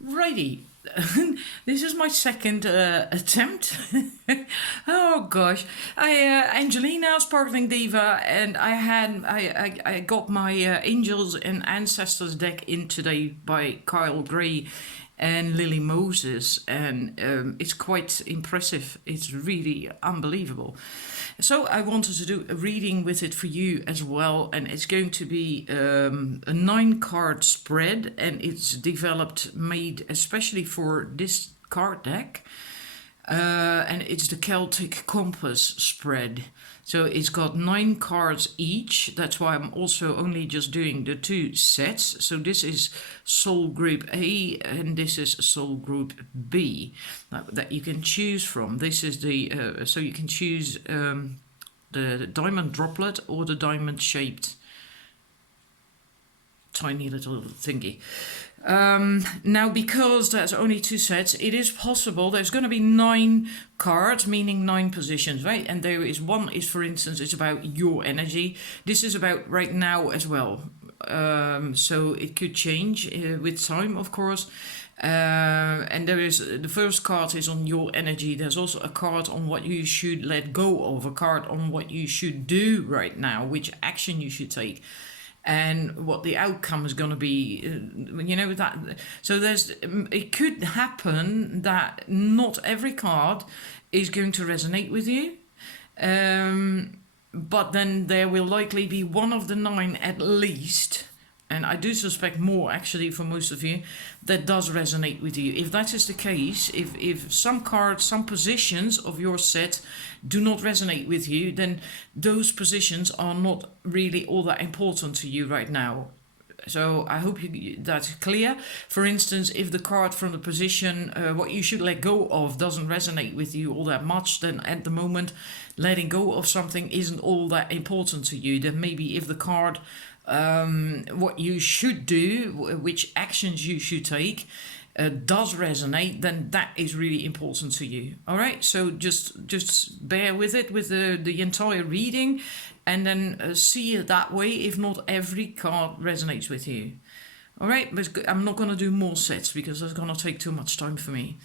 Righty. This is my second attempt. Oh gosh, Angelina, Sparkling Diva, and I got my Angels and Ancestors deck in today by Kyle Gray and Lily Moses, and it's quite impressive. It's really unbelievable. So I wanted to do a reading with it for you as well, and it's going to be a 9 card spread, and it's developed, made especially for this card deck, and it's the Celtic Compass spread. So it's got 9 cards each. That's why I'm also only just doing the 2 sets. So this is Soul Group A and this is Soul Group B that you can choose from. This is the so you can choose the diamond droplet or the diamond shaped tiny little thingy. Now, because there's only 2 sets, it is possible there's going to be 9 cards, meaning 9 positions, right? And there is one is, for instance, it's about your energy. This is about right now as well. So it could change with time, of course. And there is the first card is on your energy. There's also a card on what you should let go of, a card on what you should do right now, which action you should take, and what the outcome is going to be, that. So it could happen that not every card is going to resonate with you, but then there will likely be one of the 9 at least, and I do suspect more actually for most of you, that does resonate with you. If that is the case, if some cards, some positions of your set do not resonate with you, then those positions are not really all that important to you right now. So I hope that's clear. For instance, if the card from the position, what you should let go of, doesn't resonate with you all that much, then at the moment letting go of something isn't all that important to you. Then maybe if the card, what you should do, which actions you should take, does resonate, then that is really important to you. All right, so just bear with it with the entire reading, and then see it that way. If not every card resonates with you. All right, but I'm not going to do more sets because that's going to take too much time for me.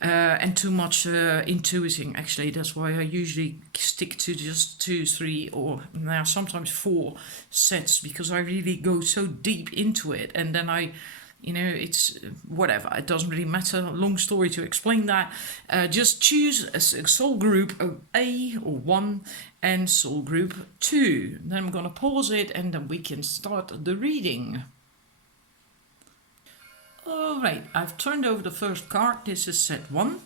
And too much intuiting, actually. That's why I usually stick to just 2, 3, or now sometimes 4 sets, because I really go so deep into it, and then it's whatever. It doesn't really matter. Long story to explain that. Just choose a soul group A or 1 and soul group 2. Then I'm going to pause it, and then we can start the reading. All right, I've turned over the first card. This is set 1.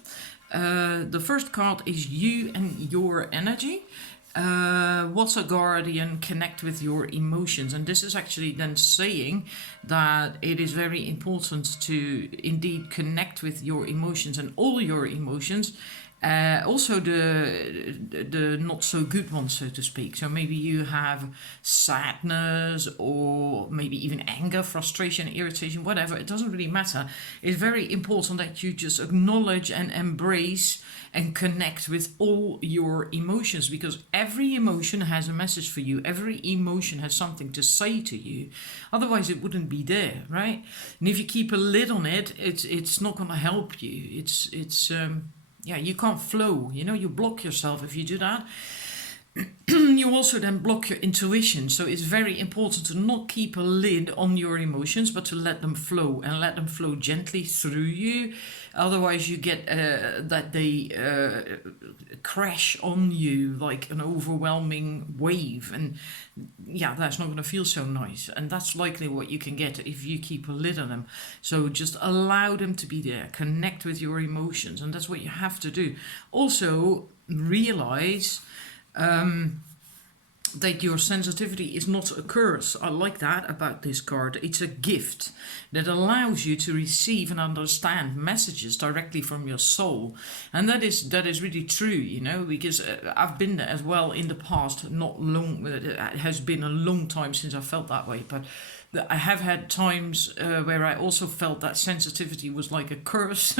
The first card is you and your energy. What's a guardian? Connect with your emotions. And this is actually then saying that it is very important to indeed connect with your emotions and all your emotions. Also the not so good ones, so to speak. So maybe you have sadness, or maybe even anger, frustration, irritation, whatever. It doesn't really matter. It's very important that you just acknowledge and embrace and connect with all your emotions, because every emotion has a message for you. Every emotion has something to say to you. Otherwise it wouldn't be there, right? And if you keep a lid on it, it's not going to help you. You can't flow. You block yourself if you do that. You also then block your intuition. So it's very important to not keep a lid on your emotions, but to let them flow, and let them flow gently through you. Otherwise you get that they crash on you like an overwhelming wave, and that's not going to feel so nice, and that's likely what you can get if you keep a lid on them. So just allow them to be there, connect with your emotions, and that's what you have to do. Also realize that your sensitivity is not a curse. I like that about this card. It's a gift that allows you to receive and understand messages directly from your soul, and that is really true, because I've been there as well in the past. Not long. It has been a long time since I felt that way, but I have had times where I also felt that sensitivity was like a curse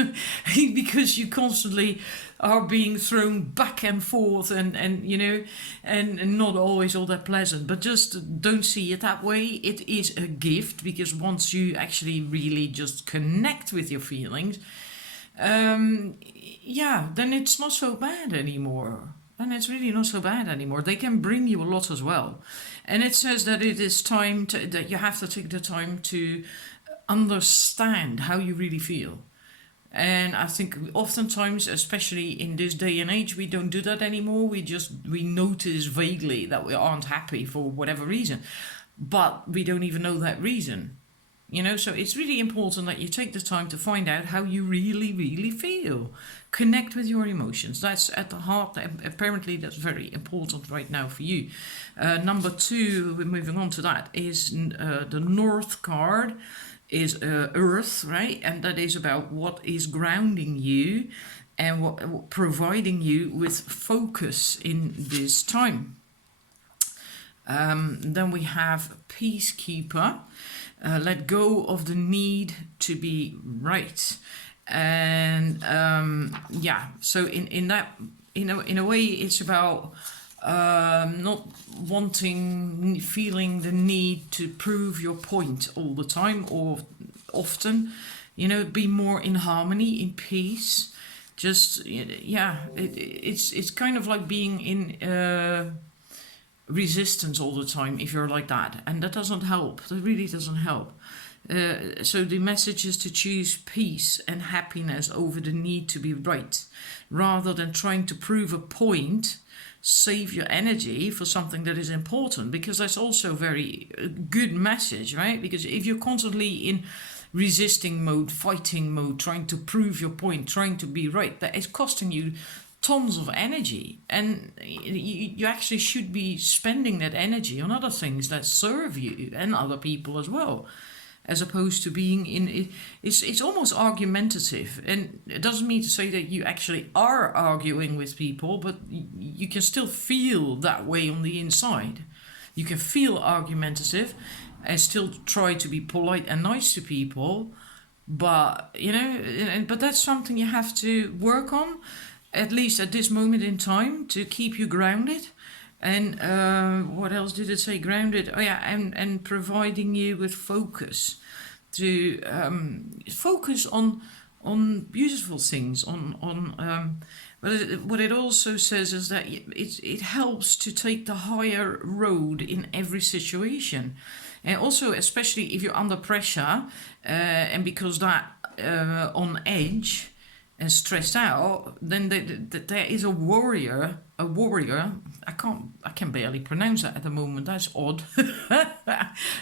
because you constantly are being thrown back and forth and you know, and not always all that pleasant. But just don't see it that way. It is a gift, because once you actually really just connect with your feelings, yeah, then it's not so bad anymore. And it's really not so bad anymore. They can bring you a lot as well. And it says that it is time that you have to take the time to understand how you really feel. And I think oftentimes, especially in this day and age, we don't do that anymore. We notice vaguely that we aren't happy for whatever reason, but we don't even know that reason. You know, so it's really important that you take the time to find out how you really, really feel. Connect with your emotions. That's at the heart. Apparently, that's very important right now for you. Number 2, we're moving on to that, is the North card, is Earth, right? And that is about what is grounding you and what providing you with focus in this time. Then we have Peacekeeper. Let go of the need to be right. And yeah, so in that, in a way, it's about not feeling the need to prove your point all the time or often. You know, be more in harmony, in peace. Just yeah, it's kind of like being in resistance all the time if you're like that, and that doesn't help. That really doesn't help. So the message is to choose peace and happiness over the need to be right, rather than trying to prove a point. Save your energy for something that is important, because that's also very good message, right? Because if you're constantly in resisting mode, fighting mode, trying to prove your point, trying to be right, that is costing you tons of energy, and you actually should be spending that energy on other things that serve you and other people as well, as opposed to being in it. It's almost argumentative, and it doesn't mean to say that you actually are arguing with people, but you can still feel that way on the inside. You can feel argumentative and still try to be polite and nice to people, but you know, but that's something you have to work on, at least at this moment in time, to keep you grounded. And what else did it say? Grounded. Oh yeah, and providing you with focus, to focus on beautiful things. But what it also says is that it helps to take the higher road in every situation, and also especially if you're under pressure, and because that on edge and stressed out, then there is a warrior. I can barely pronounce that at the moment. That's odd.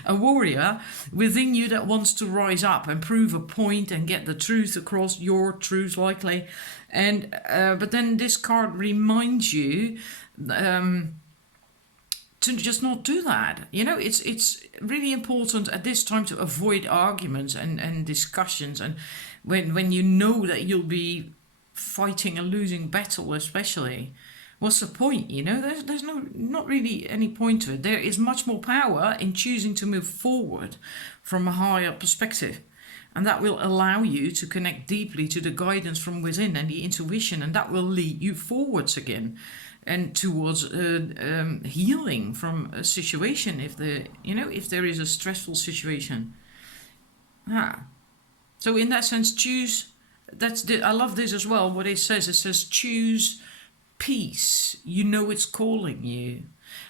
A warrior within you that wants to rise up and prove a point and get the truth across, your truth likely. And but then this card reminds you to just not do that. You know, it's really important at this time to avoid arguments and discussions, and when you know that you'll be fighting a losing battle, especially, what's the point? You know, there's not really any point to it. There is much more power in choosing to move forward from a higher perspective, and that will allow you to connect deeply to the guidance from within and the intuition, and that will lead you forwards again and towards healing from a situation, if there is a stressful situation. So in that sense, choose. I love this as well. What it says choose peace. You know it's calling you.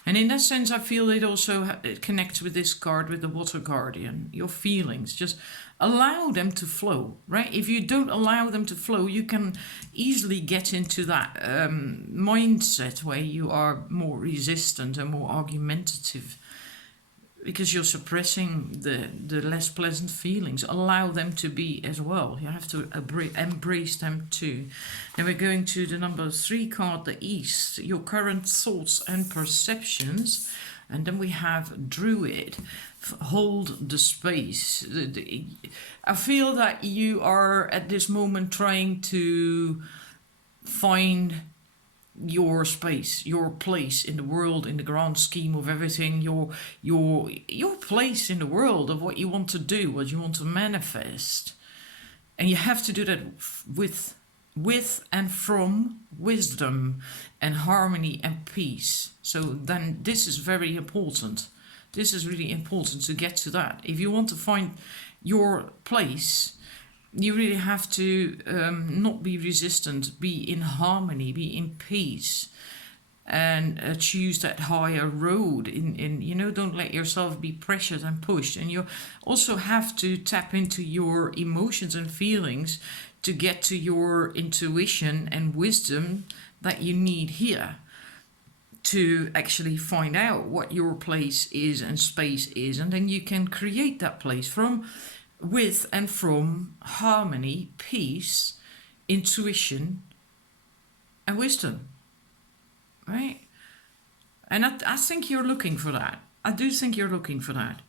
And in that sense, I feel it also connects with this card, with the Water Guardian. Your feelings, just allow them to flow, right? If you don't allow them to flow, you can easily get into that mindset where you are more resistant and more argumentative, because you're suppressing the less pleasant feelings. Allow them to be as well. You have to embrace them too. Then we're going to the number 3 card, the East, your current thoughts and perceptions. And then we have Druid, hold the space. I feel that you are at this moment trying to find your space, your place in the world, in the grand scheme of everything, your place in the world of what you want to do, what you want to manifest. And you have to do that with and from wisdom and harmony and peace. So then this is very important. This is really important to get to that. If you want to find your place, you really have to not be resistant, be in harmony, be in peace, and choose that higher road. Don't let yourself be pressured and pushed. And you also have to tap into your emotions and feelings to get to your intuition and wisdom that you need here to actually find out what your place is and space is, and then you can create that place with and from harmony, peace, intuition, and wisdom, right? And I think you're looking for that. I do think you're looking for that.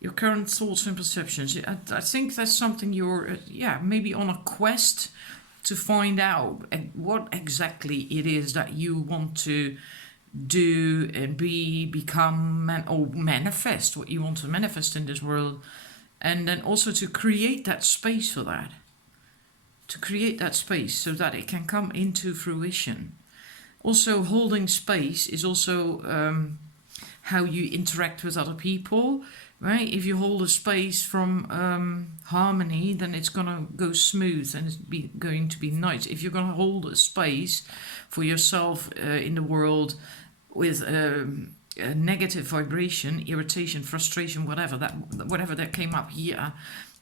Your current thoughts and perceptions. I think that's something you're, maybe on a quest to find out what exactly it is that you want to do and become, or manifest, what you want to manifest in this world. And then also to create that space for that. To create that space so that it can come into fruition. Also, holding space is also how you interact with other people, right? If you hold a space from harmony, then it's going to go smooth and it's going to be nice. If you're going to hold a space for yourself in the world with a negative vibration, irritation, frustration, whatever that came up here,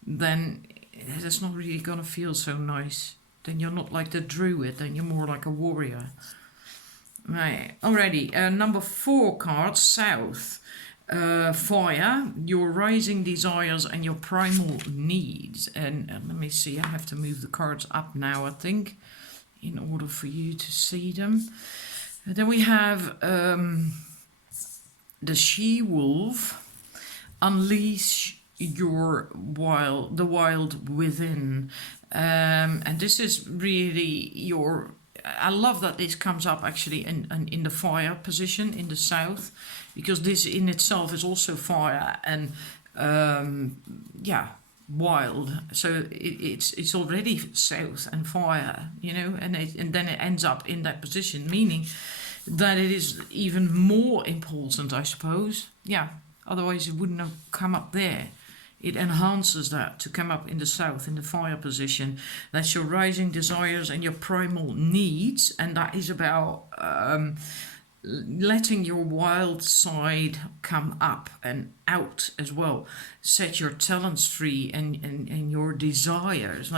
then it's not really going to feel so nice. Then you're not like the druid, then you're more like a warrior. Right, alrighty, number 4 card, South. Fire, your rising desires and your primal needs. And let me see, I have to move the cards up now, I think, in order for you to see them. Then we have the she-wolf. Unleash the wild within. And this is really your... I love that this comes up actually in the fire position in the South, because this in itself is also fire and wild. So it's already South and fire, and then it ends up in that position, meaning that it is even more important, I suppose. Yeah, otherwise it wouldn't have come up there. It enhances that to come up in the South, in the fire position. That's your rising desires and your primal needs. And that is about letting your wild side come up and out as well. Set your talents free and your desires.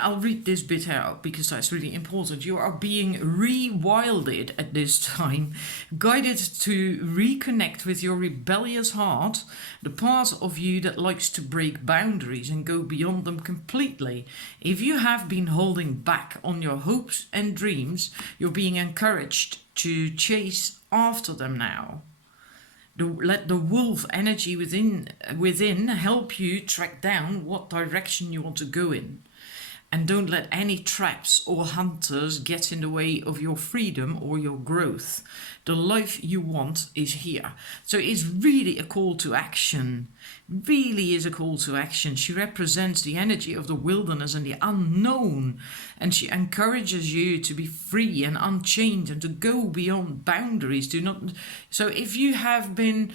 I'll read this bit out because that's really important. You are being rewilded at this time, guided to reconnect with your rebellious heart, the part of you that likes to break boundaries and go beyond them completely. If you have been holding back on your hopes and dreams, you're being encouraged to chase after them now. Let the wolf energy within help you track down what direction you want to go in. And don't let any traps or hunters get in the way of your freedom or your growth. The life you want is here. So it's really a call to action. Really is a call to action. She represents the energy of the wilderness and the unknown. And she encourages you to be free and unchained and to go beyond boundaries. So if you have been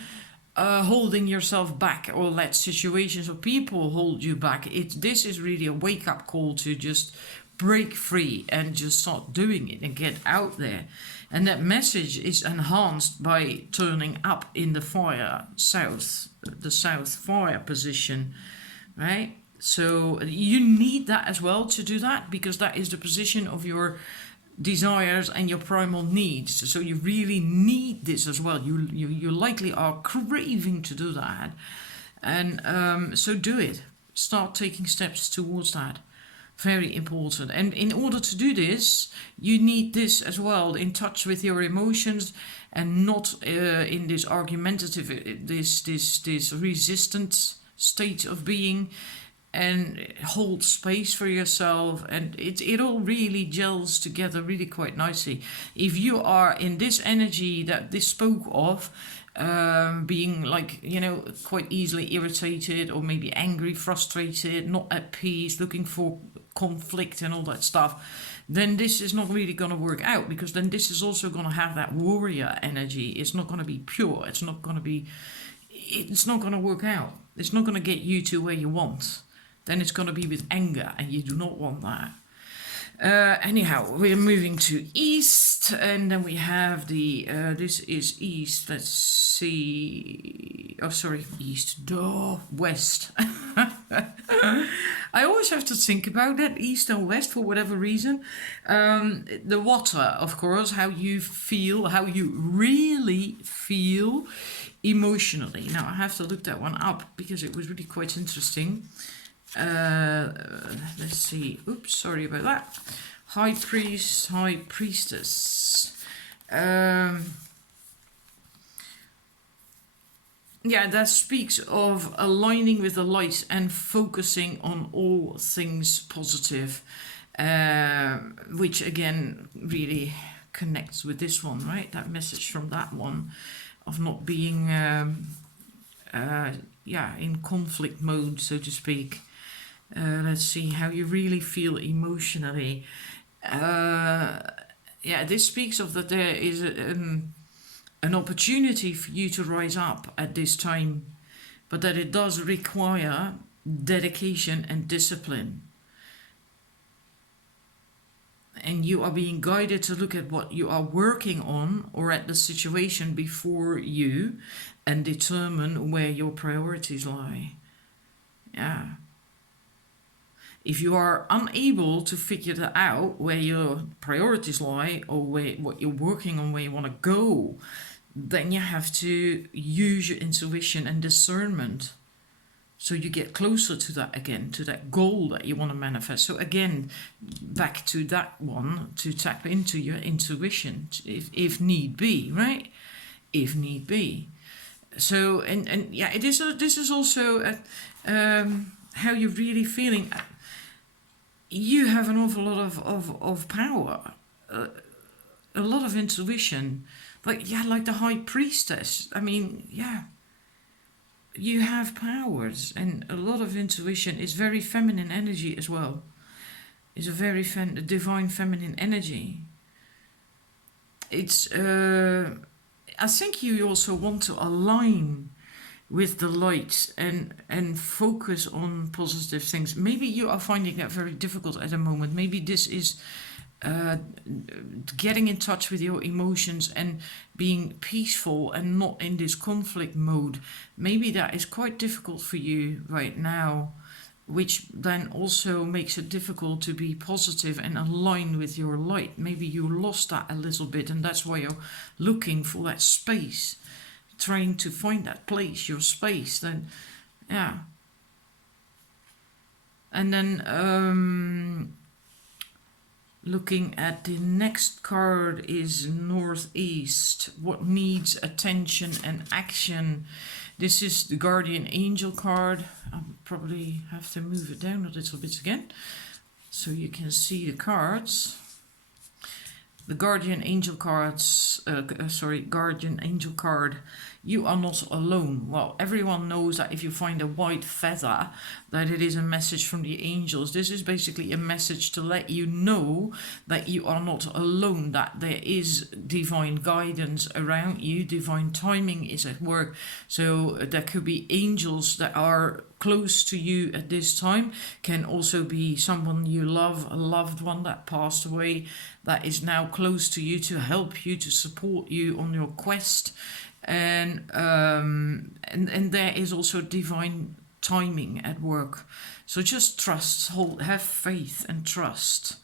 holding yourself back or let situations or people hold you back, this is really a wake-up call to just break free and just start doing it and get out there. And that message is enhanced by turning up in the fire South, the South fire position, right? So you need that as well to do that, because that is the position of your desires and your primal needs. So you really need this as well. You likely are craving to do that, and so do it. Start taking steps towards that. Very important. And in order to do this, you need this as well, in touch with your emotions and not in this argumentative, this resistant state of being. and hold space for yourself, and it all really gels together really quite nicely. If you are in this energy that this spoke of, being like, quite easily irritated or maybe angry, frustrated, not at peace, looking for conflict and all that stuff, then this is not really going to work out, because then this is also going to have that warrior energy. It's not going to be pure. It's not going to work out. It's not going to get you to where you want. Then it's going to be with anger, and you do not want that. Anyhow, we're moving to east, and then we have the, this is east, let's see, oh sorry, east, duh, west. I always have to think about that, east and west, for whatever reason. The water, of course, how you feel, how you really feel emotionally. Now, I have to look that one up, because it was really quite interesting. Let's see. Oops, sorry about that. High priest, high priestess. Yeah, that speaks of aligning with the light and focusing on all things positive, which again really connects with this one, right? That message from that one of not being, in conflict mode, so to speak. Let's see how you really feel emotionally. This speaks of that there is an opportunity for you to rise up at this time, but that it does require dedication and discipline. And you are being guided to look at what you are working on, or at the situation before you, and determine where your priorities lie. Yeah. If you are unable to figure that out, where your priorities lie, or what you're working on, where you want to go, then you have to use your intuition and discernment, so you get closer to that again, to that goal that you want to manifest. So again, back to that one, to tap into your intuition, if need be, right? If need be. So, and yeah, this is also how you're really feeling. You have an awful lot of power, a lot of intuition, like the high priestess. I mean, you have powers, and a lot of intuition is very feminine energy as well. It's a very divine feminine energy. It's, I think you also want to align with the light and focus on positive things. Maybe you are finding that very difficult at the moment. Maybe this is getting in touch with your emotions and being peaceful and not in this conflict mode. Maybe that is quite difficult for you right now, which then also makes it difficult to be positive and align with your light. Maybe you lost that a little bit, and that's why you're looking for that space, trying to find that place, your space. Then, yeah. And then looking at the next card is Northeast. What needs attention and action? This is the Guardian Angel card. I'll probably have to move it down a little bit again, so you can see the cards. The Guardian Angel cards, Guardian Angel card, you are not alone. Well, everyone knows that if you find a white feather, that it is a message from the angels. This is basically a message to let you know that you are not alone, that there is divine guidance around you, divine timing is at work. So there could be angels that are close to you at this time, can also be someone you love, a loved one that passed away, that is now close to you to help you, to support you on your quest. And there is also divine timing at work. So just trust, have faith and trust.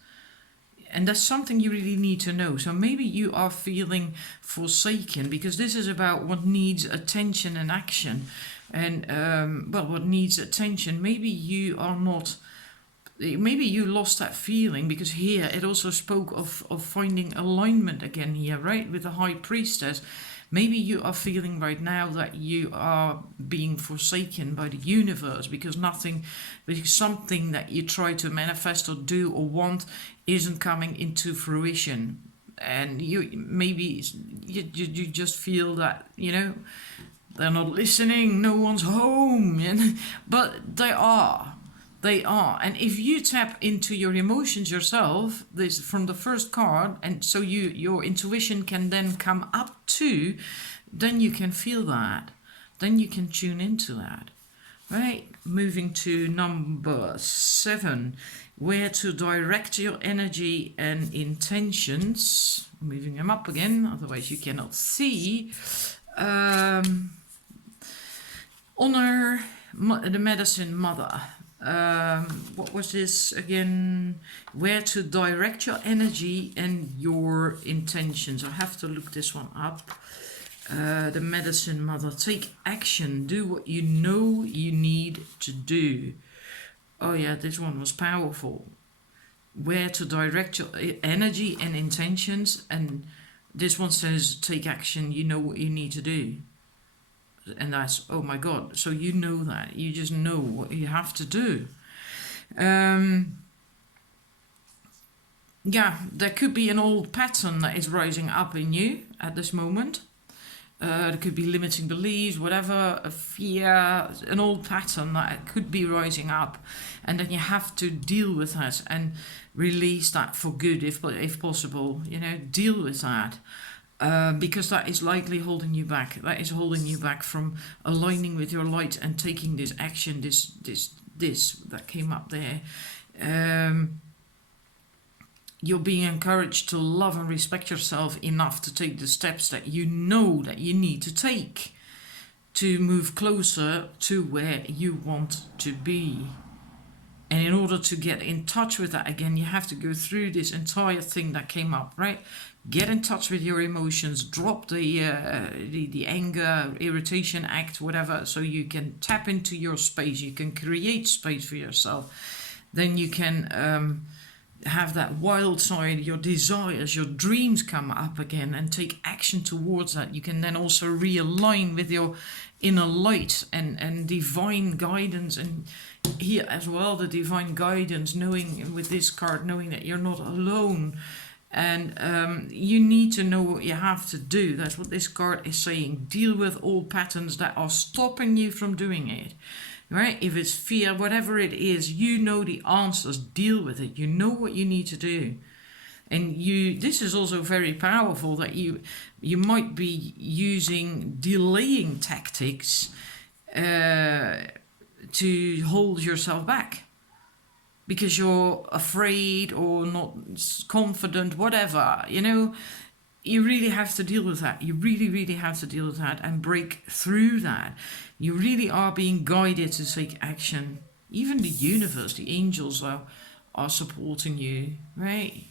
And that's something you really need to know. So maybe you are feeling forsaken, because this is about what needs attention and action. And what needs attention, maybe you are not, maybe you lost that feeling, because here it also spoke of finding alignment again here, right, with the High Priestess. Maybe you are feeling right now that you are being forsaken by the universe because something that you try to manifest or do or want isn't coming into fruition. And you just feel that, they're not listening, no one's home, but they are. They are. And if you tap into your emotions yourself, this from the first card, and so your intuition can then come up too, then you can feel that. Then you can tune into that. Right? Moving to number 7, where to direct your energy and intentions. Moving them up again, otherwise you cannot see. Honor the medicine mother. What was this again? Where to direct your energy and your intentions. I have to look this one up. The medicine mother. Take action. Do what you know you need to do. Oh yeah, this one was powerful. Where to direct your energy and intentions. And this one says take action. You know what you need to do. And that's, oh my God, so you know that. You just know what you have to do. Yeah, there could be an old pattern that is rising up in you at this moment. There could be limiting beliefs, whatever, a fear, an old pattern that could be rising up. And then you have to deal with that and release that for good, if possible. Deal with that. Because that is likely holding you back. That is holding you back from aligning with your light and taking this action, this that came up there. You're being encouraged to love and respect yourself enough to take the steps that you know that you need to take to move closer to where you want to be. And in order to get in touch with that again, you have to go through this entire thing that came up, right? Get in touch with your emotions, drop the anger, irritation act, whatever, so you can tap into your space, you can create space for yourself. Then you can have that wild side, your desires, your dreams come up again and take action towards that. You can then also realign with your inner light and divine guidance, and here as well the divine guidance, knowing with this card, knowing that you're not alone. And you need to know what you have to do. That's what this card is saying. Deal with all patterns that are stopping you from doing it. Right? If it's fear, whatever it is, you know the answers. Deal with it. You know what you need to do. And this is also very powerful, that you might be using delaying tactics to hold yourself back. Because you're afraid or not confident, whatever, you really have to deal with that. You really, really have to deal with that and break through that. You really are being guided to take action. Even the universe, the angels are supporting you, right?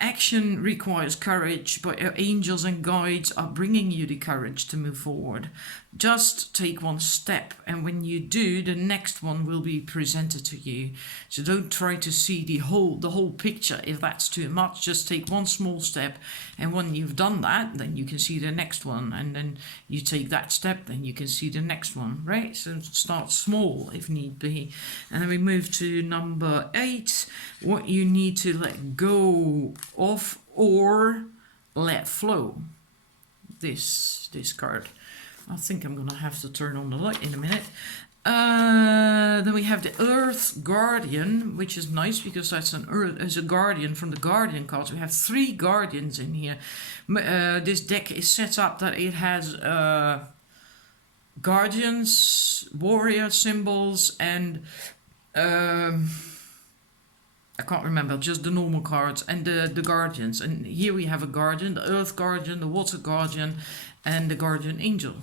Action requires courage, but your angels and guides are bringing you the courage to move forward. Just take one step, and when you do, the next one will be presented to you. So don't try to see the whole picture. If that's too much, just take one small step, and when you've done that, then you can see the next one, and then you take that step, then you can see the next one, right? So start small if need be. And then we move to number 8, what you need to let go of or let flow. This card. I think I'm going to have to turn on the light in a minute. Then we have the Earth Guardian, which is nice because that's a guardian from the Guardian cards. We have 3 guardians in here. This deck is set up that it has guardians, warrior symbols, and I can't remember, just the normal cards and the guardians. And here we have a guardian, the Earth Guardian, the Water Guardian, and the Guardian Angel.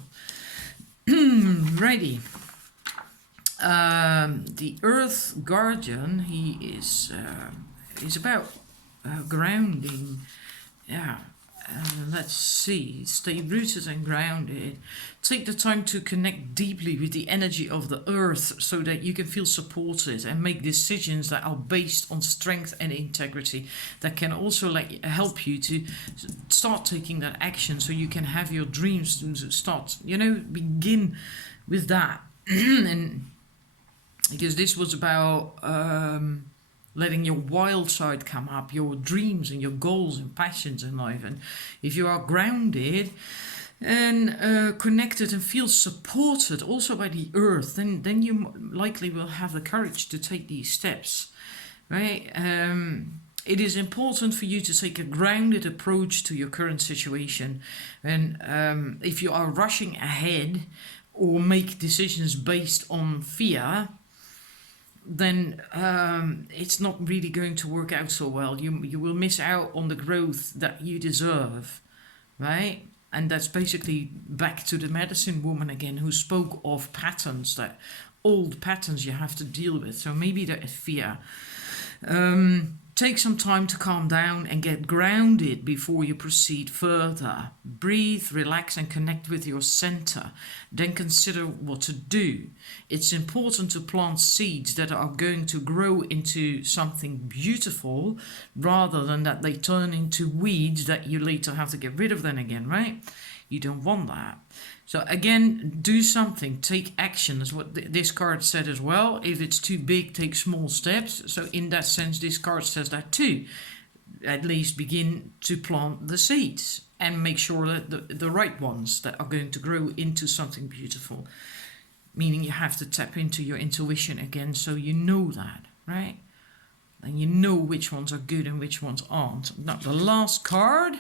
Righty. The Earth Guardian, he is about grounding, yeah, let's see, stay rooted and grounded. Take the time to connect deeply with the energy of the earth so that you can feel supported and make decisions that are based on strength and integrity, that can also help you to start taking that action so you can have your dreams to start, begin with that. And because this was about letting your wild side come up, your dreams and your goals and passions in life. And if you are grounded and connected and feel supported also by the earth, then you likely will have the courage to take these steps, right? It is important for you to take a grounded approach to your current situation. And if you are rushing ahead or make decisions based on fear, then it's not really going to work out so well. You will miss out on the growth that you deserve, right? And that's basically back to the medicine woman again, who spoke of patterns, that old patterns you have to deal with. So maybe there is fear. Take some time to calm down and get grounded before you proceed further. Breathe, relax, and connect with your center. Then consider what to do. It's important to plant seeds that are going to grow into something beautiful rather than that they turn into weeds that you later have to get rid of then again, right? You don't want that. So again, do something, take action. That's what this card said as well. If it's too big, take small steps. So in that sense, this card says that too. At least begin to plant the seeds and make sure that the right ones that are going to grow into something beautiful. Meaning you have to tap into your intuition again, so you know that, right? And you know which ones are good and which ones aren't. Now the last card,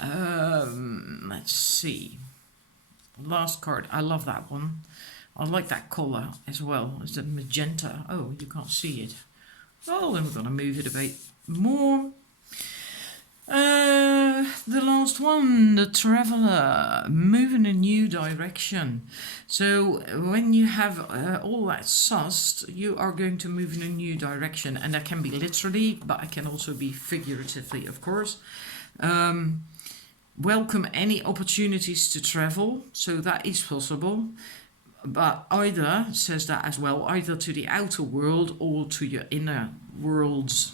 let's see. Last card, I love that one. I like that color as well. It's the magenta. Oh, you can't see it. Oh, then we're going to move it a bit more. The last one, the traveler, move in a new direction. So when you have all that sussed, you are going to move in a new direction. And that can be literally, but it can also be figuratively, of course. Welcome any opportunities to travel, so that is possible, but either, says that as well, either to the outer world or to your inner worlds.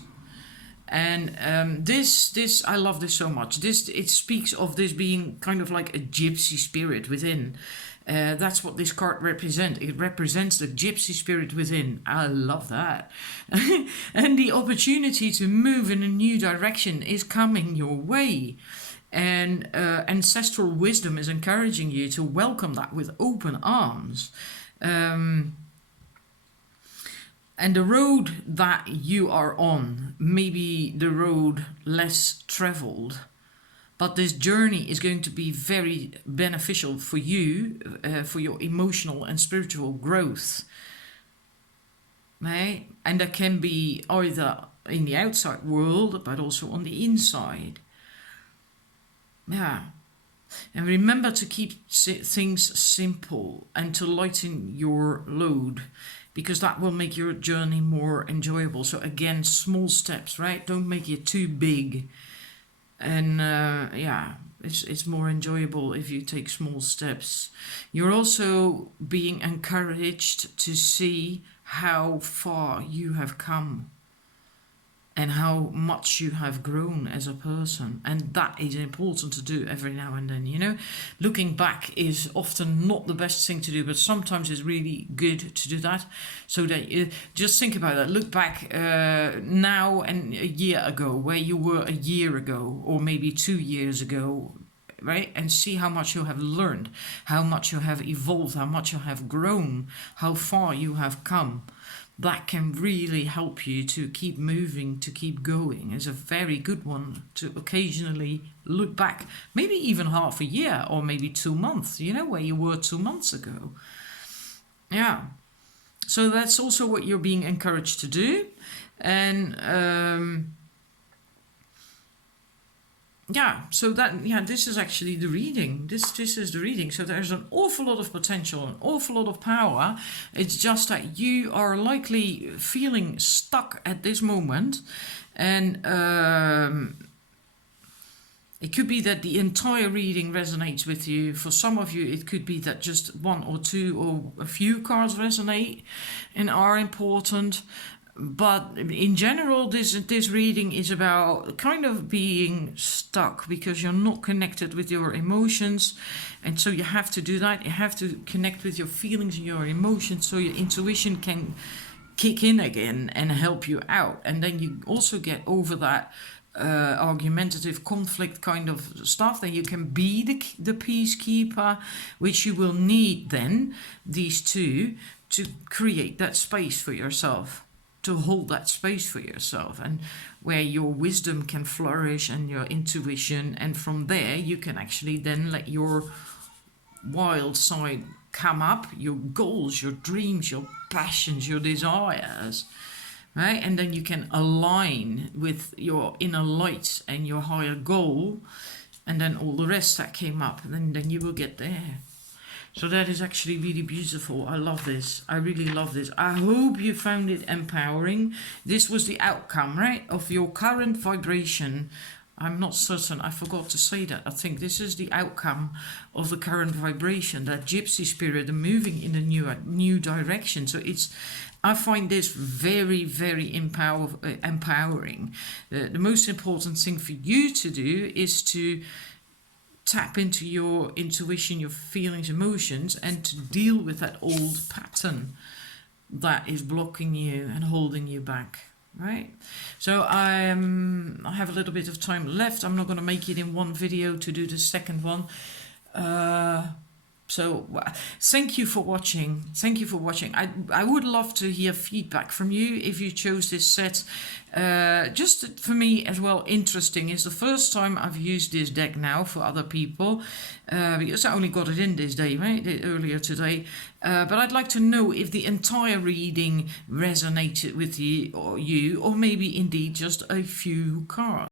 And this I love this so much. It speaks of this being kind of like a gypsy spirit within. That's what this card represents. It represents the gypsy spirit within. I love that. And the opportunity to move in a new direction is coming your way. And ancestral wisdom is encouraging you to welcome that with open arms. And the road that you are on may be the road less traveled, but this journey is going to be very beneficial for you, for your emotional and spiritual growth. Right? And that can be either in the outside world, but also on the inside. Yeah, and remember to keep things simple and to lighten your load, because that will make your journey more enjoyable. So again, small steps, right? Don't make it too big. And yeah, it's more enjoyable if you take small steps. You're also being encouraged to see how far you have come and how much you have grown as a person. And that is important to do every now and then, Looking back is often not the best thing to do, but sometimes it's really good to do that. So that you just think about that. Look back now and a year ago, where you were a year ago, or maybe 2 years ago, right? And see how much you have learned, how much you have evolved, how much you have grown, how far you have come. That can really help you to keep moving, to keep going. It's a very good one to occasionally look back, maybe even half a year or maybe 2 months, where you were 2 months ago. Yeah. So that's also what you're being encouraged to do. And this is actually the reading. This is the reading. So there's an awful lot of potential, an awful lot of power. It's just that you are likely feeling stuck at this moment. And It could be that the entire reading resonates with you. For some of you, it could be that just one or two or a few cards resonate and are important. But in general, this reading is about kind of being stuck because you're not connected with your emotions. And so you have to do that. You have to connect with your feelings and your emotions so your intuition can kick in again and help you out. And then you also get over that argumentative conflict kind of stuff. Then you can be the peacekeeper, which you will need then, these two, to create that space for yourself, to hold that space for yourself, and where your wisdom can flourish and your intuition, and from there you can actually then let your wild side come up, your goals, your dreams, your passions, your desires, right? And then you can align with your inner light and your higher goal, and then all the rest that came up, and then you will get there. So that is actually really beautiful. I love this. I really love this. I hope you found it empowering. This was the outcome, right, of your current vibration. I'm not certain. I forgot to say that. I think this is the outcome of the current vibration, that gypsy spirit moving in a new direction. So I find this very, very empowering. The most important thing for you to do is to tap into your intuition, your feelings, emotions, and to deal with that old pattern that is blocking you and holding you back, right? So I have a little bit of time left. I'm not going to make it in one video to do the second one. So thank you for watching. Thank you for watching. I would love to hear feedback from you if you chose this set. Just for me as well, interesting. It's the first time I've used this deck now for other people, because I only got it in this day, right? Earlier today. But I'd like to know if the entire reading resonated with you, or maybe indeed just a few cards.